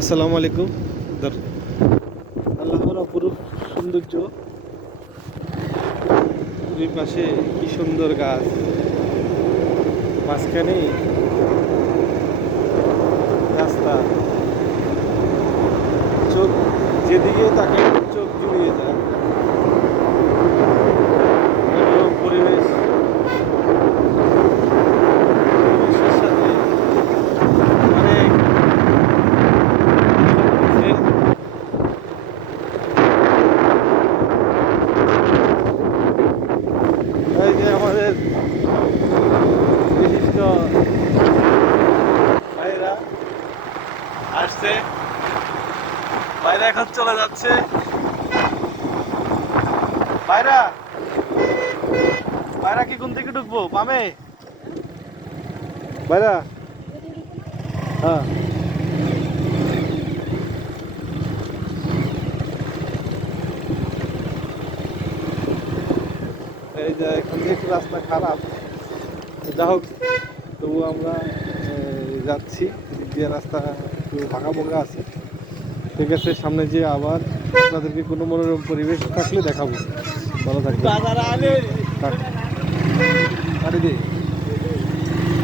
আসসালামু আলাইকুম। আল্লাহর অপরূপ সৌন্দর্য, দুই পাশে কি সুন্দর গাছ, মাঝখানে রাস্তা। চোখ যেদিকে তাকে চোখ জুড়িয়ে যায়। মনোরম পরিবেশ, পরিবেশের সাথে অনেক এই যে আমাদের বিশিষ্ট ভাইরা আসছে, বাইরে এখন চলে যাচ্ছে। বাইরা বাইরা কি কোন থেকে ঢুকবো? বামে বাইরা। হ্যাঁ, এই যে এখন একটু রাস্তা খারাপ, যা হোক তবু আমরা যাচ্ছি। দিক দিয়ে রাস্তা একটু ফাঁকা বোকা আছে। ঠিক আছে, সামনে যে আবার আপনাদেরকে কোনো মনোরম পরিবেশ থাকলে দেখাবো। ভালো থাকবে।